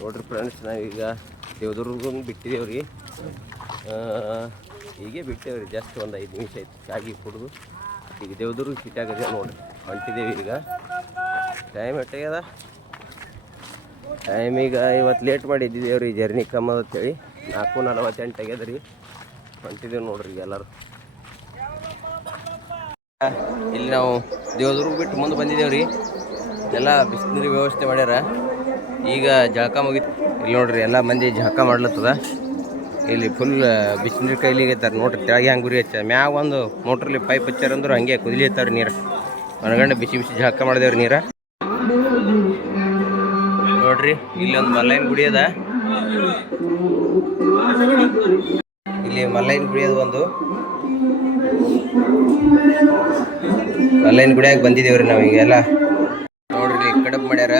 ನೋಡ್ರಿ ಫ್ರೆಂಡ್ಸ್, ನಾವೀಗ ದೇವದುರ್ಗ ಬಿಟ್ಟಿದ್ದೇವ್ರಿ. ಹೀಗೆ ಬಿಟ್ಟೇವ್ರಿ, ಜಸ್ಟ್ ಒಂದು 5 ನಿಮಿಷ ಆಯ್ತು ಚಾಗಿ ಕುಡಿದು. ಈಗ ದೇವದುರ್ಗ ಸಿಟ್ಟಾಗದೆ ನೋಡ್ರಿ, ಹೊಂಟಿದ್ದೇವೆ ಈಗ. ಟೈಮ್ ಎಷ್ಟಾಗ್ಯದ? ಟೈಮ್ ಈಗ ಇವತ್ತು ಲೇಟ್ ಮಾಡಿದ್ದಿದ್ದೇವ್ರಿ, ಜರ್ನಿ ಕಮ್ಮದ ಅಂತೇಳಿ 4:48 ಆಗ್ಯದ ರೀ. ಹೊಂಟಿದ್ದೇವೆ ನೋಡ್ರಿ ಈಗ ಎಲ್ಲರೂ. ಇಲ್ಲಿ ನಾವು ದೇವದುರ್ಗ ಬಿಟ್ಟು ಮುಂದೆ ಬಂದಿದ್ದೇವ್ರಿ. ಎಲ್ಲ ಬಿಸಿನೀರು ವ್ಯವಸ್ಥೆ ಮಾಡ್ಯಾರ. ಈಗ ಜಳಕ ಮುಗಿತು. ಇಲ್ಲಿ ನೋಡ್ರಿ ಎಲ್ಲ ಮಂದಿ ಜಳಕ ಮಾಡ್ಲತ್ತದ. ಇಲ್ಲಿ ಫುಲ್ ಬಿಸಿನೀರು ಕೈಲಿಗೈತಾರೆ ನೋಡ್ರಿ. ತೆಳಗೆ ಹಂಗೆ ಗುರಿ ಹಚ್ಚ ಮ್ಯಾಗ ಒಂದು ಮೋಟ್ರಲ್ಲಿ ಪೈಪ್ ಹಚ್ಚಾರ ಅಂದ್ರೆ ಹಂಗೆ ಕುದಿಲಿತ್ತಾರ ನೀರು. ಮನಗಂಡು ಬಿಸಿ ಬಿಸಿ ಜಳಕ ಮಾಡಿದೇವ್ರಿ ನೀರು. ನೋಡ್ರಿ ಇಲ್ಲಿ ಒಂದು ಮಲ್ಲಯ್ಯನ ಗುಡಿ ಅದ. ಇಲ್ಲಿ ಮಲ್ಲಯ್ಯನ ಗುಡಿ ಅದ ಒಂದು. ಮಲ್ಲಯ್ಯನ ಗುಡಿಯಾಗ ಬಂದಿದ್ದೇವ್ರಿ ನಾವೀಗೆಲ್ಲ. ನೋಡ್ರಿ ಇಲ್ಲಿ ಕಡಬ್ ಮಾಡ್ಯಾರ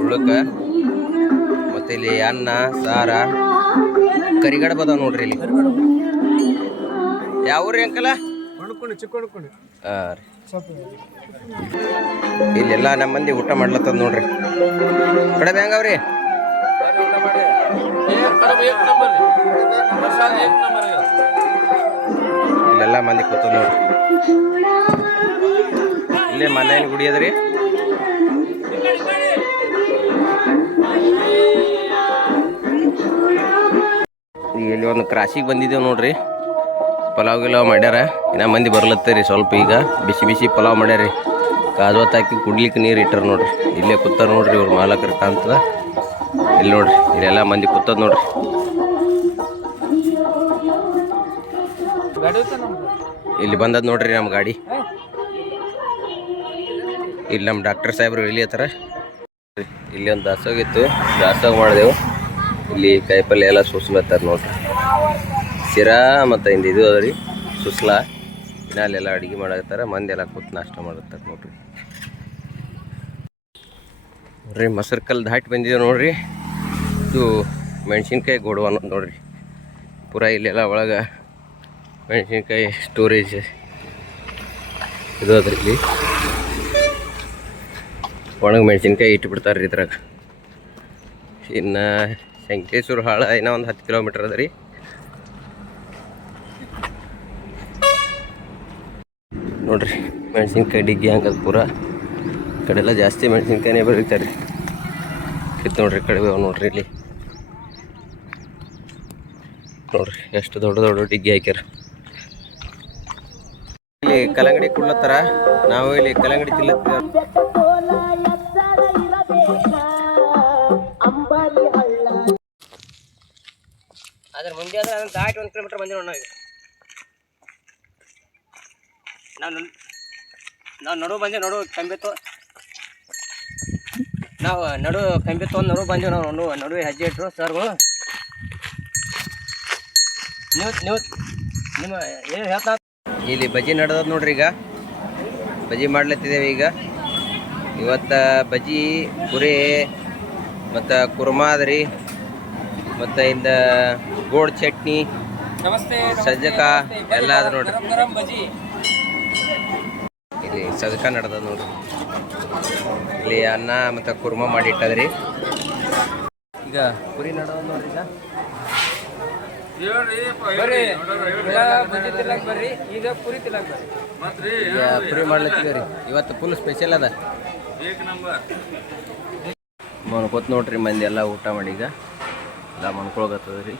ಉಳ್ಳಕ್ಕ. ಮತ್ತೆ ಇಲ್ಲಿ ಅನ್ನ ಸಾರ ಕರಿಗಡಬ ಅದಾವ ನೋಡ್ರಿ. ಇಲ್ಲಿ ಯಾವ ಊರಿ ಅಂಕಲ? ಹಾಂ ರೀ. ಇಲ್ಲೆಲ್ಲ ನಮ್ಮ ಮಂದಿ ಊಟ ಮಾಡ್ಲತ್ತದ ನೋಡ್ರಿ. ಕಡಬ ಹೆಂಗವ್ರಿ? ಇಲ್ಲೆಲ್ಲ ಮಂದಿ ಕೂತದ ನೋಡ್ರಿ. ಇಲ್ಲೇ ಮಲ್ಲಯ್ಯನ ಗುಡಿ ಅದ್ರಿ. ಇಲ್ಲಿ ಒಂದು ಕ್ರಾಸಿಗೆ ಬಂದಿದ್ದೇವೆ ನೋಡ್ರಿ. ಪಲಾವ್ ಗಿಲಾವ್ ಮಾಡ್ಯಾರ. ಇನ್ನ ಮಂದಿ ಬರ್ಲತ್ತರಿ ಸ್ವಲ್ಪ. ಈಗ ಬಿಸಿ ಬಿಸಿ ಪಲಾವ್ ಮಾಡ್ಯಾರಿ. ಕಾದ್ವತ್ ಹಾಕಿ ಕುಡ್ಲಿಕ್ಕೆ ನೀರು ಇಟ್ಟಾರ ನೋಡ್ರಿ. ಇಲ್ಲೇ ಕೂತಾರ ನೋಡ್ರಿ ಇವ್ರು ಮಾಲಕರು ಕಾಣ್ತದ. ಇಲ್ಲಿ ನೋಡ್ರಿ ಇಲ್ಲೆಲ್ಲ ಮಂದಿ ಕೂತದ ನೋಡ್ರಿ. ಇಲ್ಲಿ ಬಂದದ ನೋಡ್ರಿ ನಮ್ಮ ಗಾಡಿ. ಇಲ್ಲಿ ನಮ್ಮ ಡಾಕ್ಟರ್ ಸಾಹೇಬ್ರು ಇಲ್ಲಿ ಹತ್ರ. ಇಲ್ಲಿ ಒಂದು ದಾಸೋಗ ಇತ್ತು, ದಾಸೋಗ ಮಾಡಿದೆವು. ಇಲ್ಲಿ ಕಾಯಿಪಲ್ಲೆ ಎಲ್ಲ ಸುಸ್ಲತ್ತಾರ ನೋಡ್ರಿ. ಶಿರಾ ಮತ್ತು ಇದು ಅದ ರೀ ಸುಸ್ಲ. ಅಲ್ಲೆಲ್ಲ ಅಡುಗೆ ಮಾಡತ್ತಾರ. ಮಂದಿ ಎಲ್ಲ ಕೂತು ನಾಷ್ಟ ಮಾಡತ್ತಾರ ನೋಡ್ರಿ. ನೋಡ್ರಿ ಮೊಸರು ಕಲ್ಲು ದಾಟಿ ಬಂದಿದ್ದೇವೆ ನೋಡ್ರಿ. ಇದು ಮೆಣಸಿನ್ಕಾಯಿ ಗೋಡವಾನ ನೋಡ್ರಿ. ಪೂರಾ ಇಲ್ಲೆಲ್ಲ ಒಳಗೆ ಮೆಣಸಿನ್ಕಾಯಿ ಸ್ಟೋರೇಜ್ ಇದು ಅದ್ರಿ. ಇಲ್ಲಿ ಒಣಗ ಮೆಣಸಿನ್ಕಾಯಿ ಇಟ್ಬಿಡ್ತಾರೆ ರೀ ಇದ್ರಾಗ. ಇನ್ನು ಶಂಕೇಶ್ವರ ಹಾಳ ಇನ್ನೂ ಒಂದು 10 ಕಿಲೋಮೀಟ್ರ್ ಅದ ರೀ. ನೋಡ್ರಿ ಮೆಣಸಿನ್ಕಾಯಿ ಡಿಗ್ಗಿ ಹಂಗದ ಪೂರ. ಕಡೆಲ್ಲ ಜಾಸ್ತಿ ಮೆಣಸಿನ್ಕಾಯಿನೇ ಬೆಳಿತಾರೆ ರೀ. ಕಿತ್ತು ನೋಡ್ರಿ ಕಡಿಮೆ ನೋಡ್ರಿ. ಇಲ್ಲಿ ನೋಡ್ರಿ ಎಷ್ಟು ದೊಡ್ಡ ದೊಡ್ಡ ಡಿಗ್ಗಿ ಹಾಕ್ಯಾರ. ಇಲ್ಲಿ ಕಲ್ಲಂಗಡಿ ಕುಡ್ಲತ್ತಾರ. ನಾವು ಇಲ್ಲಿ ಕಲ್ಲಂಗಡಿ ತಿಲ್ಲತ್ತೀವಿ. ಅದ್ರ ಮುಂದೆ ಅಂದ್ರೆ ಅದನ್ನ ದಾಟಿ 1 ಕಿಲೋಮೀಟರ್ ಬಂದಿರೋ ನಾವು ನಡು ಬಂದೇವು. ನಡು ಕಂಬಿತ್ತು. ನಾವು ನಡು ಕಂಬಿತ್ತು ಒಂದು ನಡು ಬಂದೇವು. ನಾವು ನಡುವೆ ಹೆಜ್ಜೆ ಇಟ್ಟರು ಸರ್ಗಳು. ನೀವು ನಿಮ್ಮ ಏನು ಹೇಳ್ತಾ ಇಲ್ಲಿ ಬಜ್ಜಿ ನಡೆದ ನೋಡ್ರಿ. ಈಗ ಬಜ್ಜಿ ಮಾಡ್ಲತ್ತಿದ್ದೇವೆ. ಈಗ ಇವತ್ತು ಬಜ್ಜಿ ಪುರಿ ಮತ್ತು ಕುರ್ಮಾ ಅದ್ರಿ. ಮತ್ತು ಇಂದ ಗೋಡ್ ಚಟ್ನಿ, ಸಜ್ಜಕ ಎಲ್ಲ ಅದ ನೋಡ್ರಿ. ಇಲ್ಲಿ ಸಜ್ಜಕ ನಡೆದ ನೋಡ್ರಿ. ಇಲ್ಲಿ ಅನ್ನ ಮತ್ತು ಕುರ್ಮಾ ಮಾಡಿ ಇಟ್ಟದ್ರಿ. ಈಗ ಪುರಿ ನಡೆದ ನೋಡ್ರಿ. ಈಗ ಪುರಿ ಮಾಡ್ಲತ್ತಿದ್ದೀವಿ. ಇವತ್ತು ಫುಲ್ ಸ್ಪೆಷಲ್ ಅದ. ಮನ್ಕೋತ್ ನೋಡ್ರಿ ಮಂದಿ ಎಲ್ಲ ಊಟ ಮಾಡಿ. ಈಗ ಎಲ್ಲ ಮನ್ಕೊಳಗತ್ತದ ರೀ.